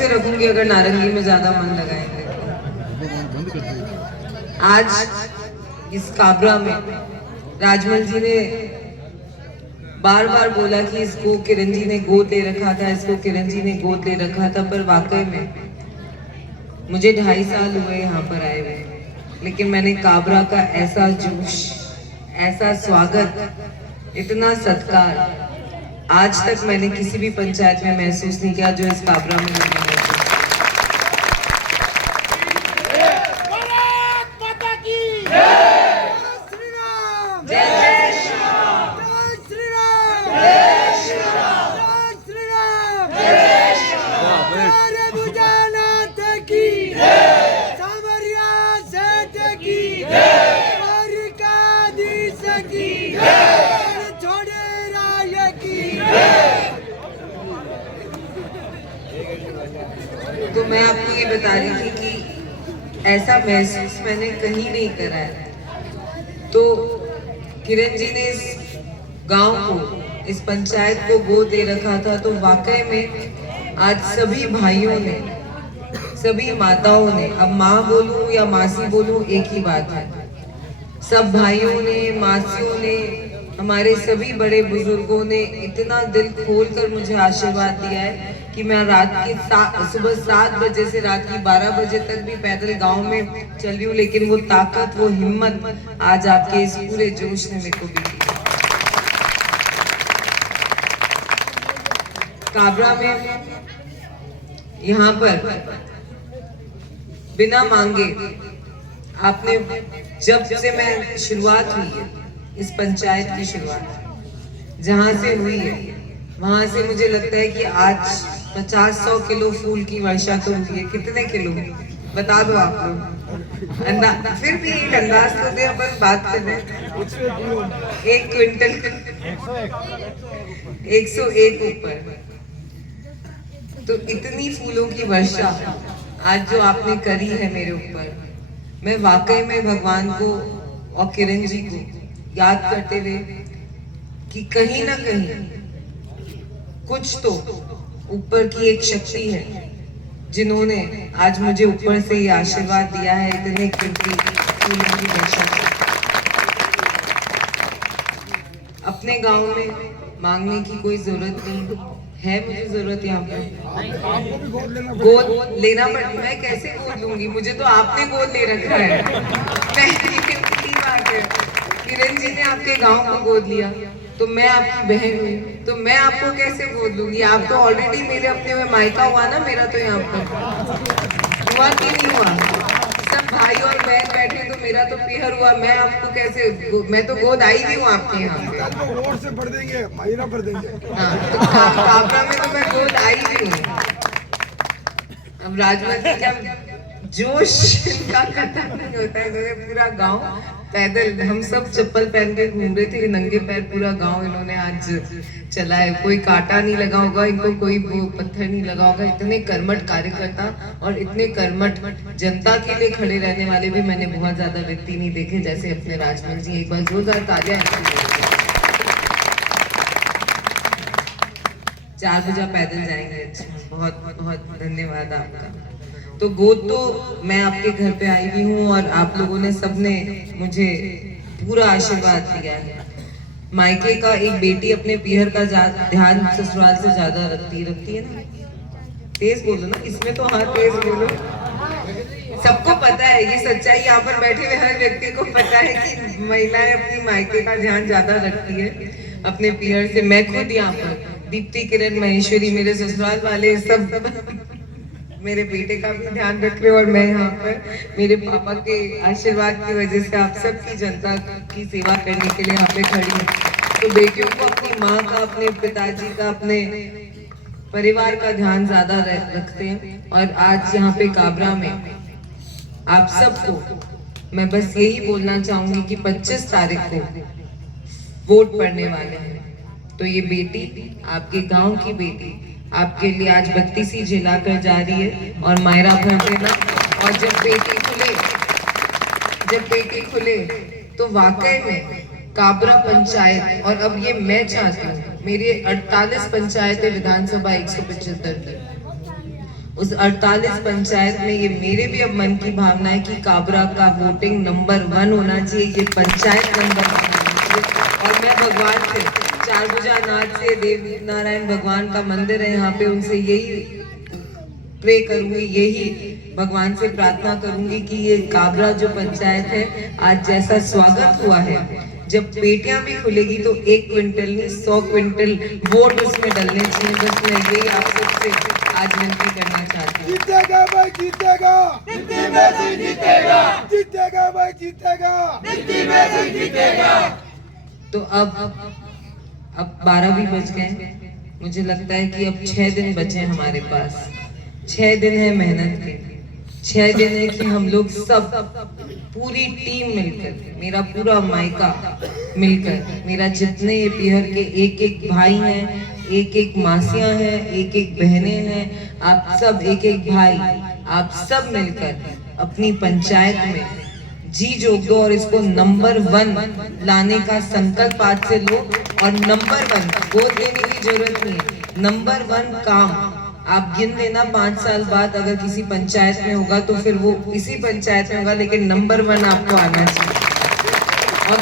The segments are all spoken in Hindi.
कैसे रखूंगी अगर नारंगी में ज्यादा मन लगाएंगे। आज इस काबरा में राजमल जी ने बार बार बोला कि इसको किरण जी ने गोद ले रखा था, इसको किरण जी ने गोद ले रखा था, पर वाकई में मुझे 2.5 साल हुए यहाँ पर आए हुए, लेकिन मैंने काबरा का ऐसा जोश, ऐसा स्वागत, इतना सत्कार आज तक मैंने किसी भी पंचायत में महसूस नहीं किया जो इस काबरा में मैंने महसूस। तो मैं आपको ये बता रही थी कि ऐसा महसूस मैंने कहीं नहीं करा है। तो किरण जी ने इस गांव को, इस पंचायत को गोद दे रखा था, तो वाकई में आज सभी भाइयों ने, सभी माताओं ने, अब माँ बोलूं या मासी बोलूं एक ही बात है, सब भाइयों ने, मासियों ने, हमारे सभी बड़े बुजुर्गों ने इतना दिल खोलकर मुझे आशीर्वाद दिया है कि मैं रात की सुबह 7 बजे से रात की 12 बजे तक भी पैदल गांव में चल रही हूँ, लेकिन वो ताकत, वो हिम्मत आज आपके इस पूरे जोश ने मेरे को भी दी। काबरा में यहाँ पर बिना मांगे आपने, जब से मैं शुरुआत हुई है इस पंचायत की शुरुआत जहां से हुई है, वहां से मुझे लगता है कि आज 50-100 किलो फूल की वर्षा तो हुई है। कितने किलो बता दो आप लोग, फिर भी एक अंदाज तो दे, अपन बात कर रहे हैं 1 क्विंटल 101 ऊपर। तो इतनी फूलों की वर्षा आज जो आपने करी है मेरे ऊपर, मैं वाकई में भगवान को और किरण जी को याद करते हुए कि कहीं ना कहीं कुछ तो ऊपर की एक शक्ति है जिन्होंने आज मुझे ऊपर से ये आशीर्वाद दिया है इतने कीमती फूलों की वर्षा। अपने गांव में मांगने की कोई जरूरत नहीं है, मुझे जरूरत यहाँ पर गोद लेना पड़ता। मैं कैसे गोद लूंगी, मुझे तो आपने गोद ले रखा है। बात है, किरण जी ने आपके गांव को गोद लिया, तो मैं आपकी बहन हुई, तो मैं आपको कैसे गोद लूंगी? आप तो ऑलरेडी मेरे अपने में मायका हुआ ना मेरा, तो यहाँ पर हुआ कि नहीं हुआ? सब भाई और बहन बैठे तो मेरा तो पीहर हुआ, मैं आपको कैसे, मैं तो गोद आई भी हूँ आपके यहाँ पे। से भर देंगे, मायरा भर देंगे। हाँ, तो काबरा में तो मैं गोद आई भी हूँ। अब राजमल जी जब जोश इनका खत्म नहीं होता है, तो पूरा गांव पैदल, हम सब चप्पल पहन के घूम रहे थे, नंगे पैर पूरा गांव इन्होंने आज चला है। कोई कांटा नहीं लगा होगा इनको, कोई वो पत्थर नहीं लगा होगा। इतने कर्मठ कार्यकर्ता और इतने कर्मठ जनता के लिए खड़े रहने वाले भी मैंने बहुत ज्यादा व्यक्ति नहीं देखे जैसे अपने राजमल जी। एक बार जोरदार तालियां। 4 बजे पैदल जाएंगे। अच्छा, बहुत बहुत धन्यवाद आपका। तो गोद तो मैं आपके घर पे आई भी हूँ और आप लोगों ने सबने मुझे पूरा आशीर्वाद दिया है। मायके का एक बेटी अपने पीहर का ध्यान ससुराल से ज्यादा रखती है ना। तेज बोलो ना इसमें, तो हाँ तेज बोलो। सबको पता है ये सच्चाई, यहाँ पर बैठे हुए हर व्यक्ति को पता है कि महिलाएं अपनी मायके का ध्यान ज्यादा रखती है अपने पीहर से। मैं खुद यहाँ पर दीप्ति, किरण, महेश्वरी, मेरे ससुराल वाले सब मेरे बेटे का भी ध्यान रख रहे हो, और मैं यहाँ पर मेरे पापा के आशीर्वाद की वजह से आप सबकी जनता की सेवा करने के लिए यहाँ पे खड़ी हूँ। तो बेटियों को अपनी माँ का, अपने पिताजी का, अपने परिवार का ध्यान ज्यादा रखते हैं। और आज यहाँ पे काबरा में आप सबको मैं बस यही बोलना चाहूंगी कि 25 तारीख को वोट पड़ने वाले हैं, तो ये बेटी, आपके गांव की बेटी, आपके लिए आज बत्ती सी जला कर जा रही है और मायरा भर देना। और जब बेटी खुले तो वाकई में काबरा पंचायत, और अब ये मैं चाहती हूँ मेरे 48 पंचायतें विधानसभा 175 की, उस 48 पंचायत में ये मेरे भी अब मन की भावना है कि काबरा का वोटिंग नंबर 1 होना चाहिए, ये पंचायत नंबर 1 होना चाहिए। और मैं भगवान से, चारभुजानाथ से, देव नारायण भगवान का मंदिर है यहाँ पे, उनसे यही प्रे करूंगी, यही भगवान से प्रार्थना करूंगी कि ये काबरा जो पंचायत है, आज जैसा स्वागत हुआ है, जब पेटियां भी खुलेगी तो 1 क्विंटल नहीं 100 क्विंटल वोट उसमें डलने चाहिए। बस मैं यही आप सबसे आज विनती करना चाहती हूँ। जीतेगा भाई, जीतेगा, जीतेगा, जीतेगा भाई, जीतेगा, जीतेगा। तो अब 12 भी बज गए। मुझे लगता है कि अब 6 दिन बचे हैं हमारे पास। 6 दिन है मेहनत के, 6 दिन है कि हम लोग सब पूरी टीम मिलकर, मेरा पूरा मायका मिलकर, मेरा जितने ये पीहर के एक भाई हैं, एक मासियां हैं, एक बहनें हैं, आप सब एक भाई, आप सब मिलकर अपनी पंचायत में जी जोग दो और इसको नंबर 1 लाने का संकल्प आज से लो। और नंबर 1 गोद देने की जरूरत नहीं है, नंबर 1 काम आप गिन लेना। 5 साल बाद अगर किसी पंचायत में होगा तो फिर वो इसी पंचायत में होगा, लेकिन नंबर 1 आपको आना चाहिए। और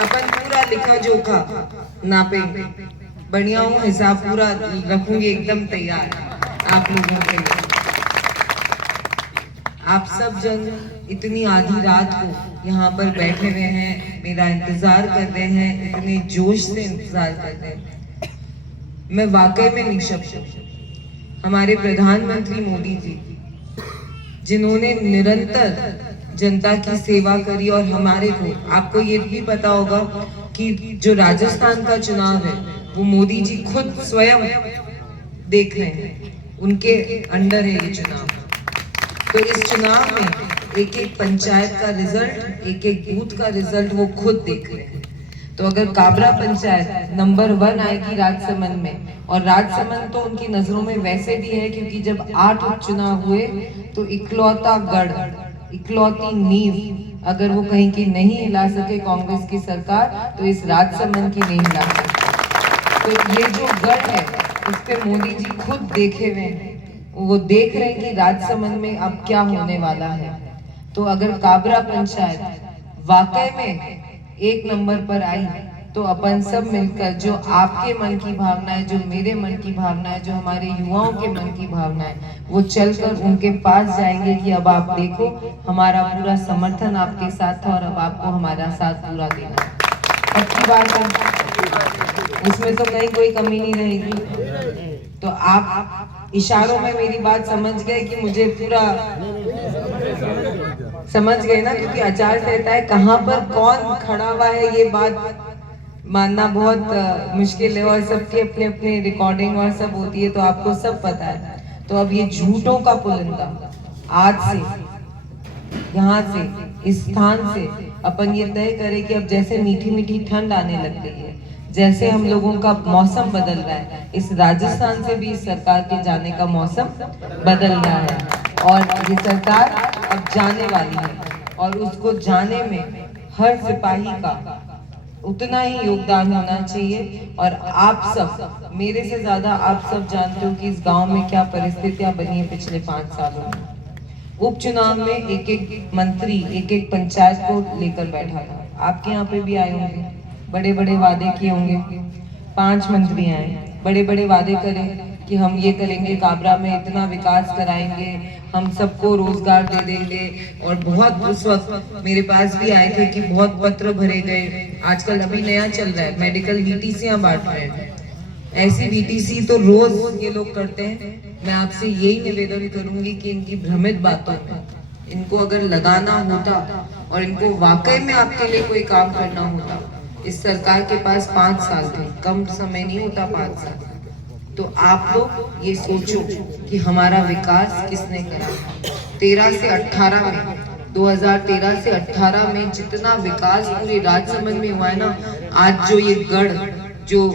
अपन पूरा लिखा जोखा नापेंगे, बढ़िया हूँ, हिसाब पूरा रखूंगी एकदम तैयार आप लोगों के लिए। आप सब जन इतनी आधी रात को यहाँ पर बैठे हुए हैं, मेरा इंतजार कर रहे हैं, इतने जोश से इंतजार कर रहे हैं। मैं वाकई में निशब्द हूँ। हमारे प्रधानमंत्री मोदी जी, जिन्होंने निरंतर जनता की सेवा करी, और हमारे को, आपको ये भी पता होगा कि जो राजस्थान का चुनाव है वो मोदी जी खुद स्वयं देख रहे हैं, उनके अंडर है ये चुनाव। तो इस चुनाव में एक पंचायत का रिजल्ट, एक बूथ का रिजल्ट वो खुद देख रहे हैं। तो अगर काबरा पंचायत नंबर 1 आएगी राजसमंद में, और राजसमंद तो उनकी नजरों में वैसे भी है क्योंकि जब 8 उपचुनाव हुए तो इकलौता गढ़, इकलौती नींव अगर वो कहीं की नहीं हिला सके कांग्रेस की सरकार, तो इस राजसमंद की नहीं हिला सकती। तो ये जो गढ़ है उस पे मोदी जी खुद देखे हुए हैं, वो देख रहे हैं कि राजसमंद में अब क्या होने वाला है। तो अगर काबरा पंचायत वाकई में 1 नंबर पर आई तो अपन सब मिलकर, जो आपके मन की भावना है, जो मेरे मन की भावना है, जो हमारे युवाओं के मन की भावना है, वो चलकर उनके पास जाएंगे कि अब आप देखो हमारा पूरा समर्थन आपके साथ था और अब आपको हमारा साथ पूरा देना है। पक्की बात है, इसमें तो कहीं कोई कमी नहीं रहेगी। तो आप इशारों में मेरी बात समझ गए कि मुझे पूरा समझ गए ना, क्योंकि आचार संहिता है, कहाँ पर कौन खड़ा हुआ है ये बात मानना बहुत मुश्किल है, और सबके अपने अपने रिकॉर्डिंग और सब होती है, तो आपको सब पता है। तो अब ये झूठों का पुलिंदा आज से, यहाँ से, इस स्थान से अपन ये तय करें कि अब जैसे मीठी मीठी ठंड आने लग गई है, जैसे हम लोगों का मौसम बदल रहा है, इस राजस्थान से भी इस सरकार के जाने का मौसम बदल रहा है, और ये सरकार अब जाने वाली है, और उसको जाने में हर सिपाही का उतना ही योगदान होना चाहिए। और आप सब, मेरे से ज्यादा आप सब जानते हो कि इस गांव में क्या परिस्थितियां बनी है पिछले 5 सालों में। उपचुनाव में एक मंत्री एक पंचायत को लेकर बैठा था, आपके यहाँ पे भी आए होंगे, बड़े बड़े वादे किए होंगे। 5 मंत्री आए, बड़े बड़े वादे करें कि हम ये करेंगे, काबरा में इतना विकास कराएंगे, हम सबको रोजगार दे देंगे। और बहुत उस वक्त मेरे पास भी आए थे कि बहुत पत्र भरे गए। आजकल अभी नया चल रहा है, मेडिकल VTC बांट रहे हैं। ऐसी VTC तो रोज ये लोग करते हैं। मैं आपसे यही निवेदन करूंगी कि इनकी भ्रमित बातों में इनको अगर लगाना होता और इनको वाकई में आपके लिए कोई काम करना होता, इस सरकार के पास 5 साल थे, कम समय नहीं होता 5 साल। तो आप लोग ये सोचो कि हमारा विकास किसने करा। 13 से 18 में, 2013 से 18 में जितना विकास पूरे राजसमंद में हुआ है ना, आज जो ये गढ़, जो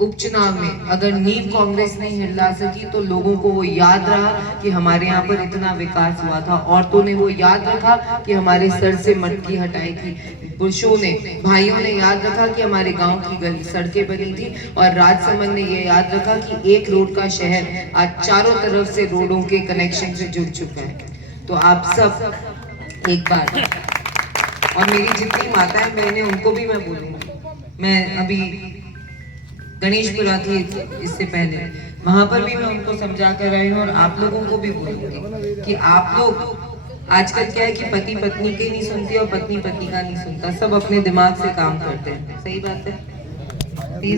उपचुनाव में अगर नींव कांग्रेस नहीं हिला सकी, तो लोगों को वो याद रहा कि हमारे यहाँ पर इतना विकास हुआ था। औरतों ने वो याद रखा कि हमारे सर से मटकी हटाई थी। पुरुषों ने, भाइयों ने याद रखा कि हमारे गांव की गली सड़कें बनी थी, और राजसमंद ने ये याद रखा कि एक रोड का शहर आज चारों तरफ से रोडों के कनेक्शन से जुड़ चुका है। तो आप सब एक बार, और मेरी जितनी माताएं बहनें उनको भी मैं बोलूंगी, मैं अभी गणेशपुरा थी इससे पहले, वहां पर भी मैं उनको समझा कर रही हूँ, और आप लोगों को भी बोलूंगी कि आप लोग आजकल क्या है कि पति पत्नी की नहीं सुनती और पत्नी पति का नहीं सुनता, सब अपने दिमाग से काम करते हैं। सही बात है।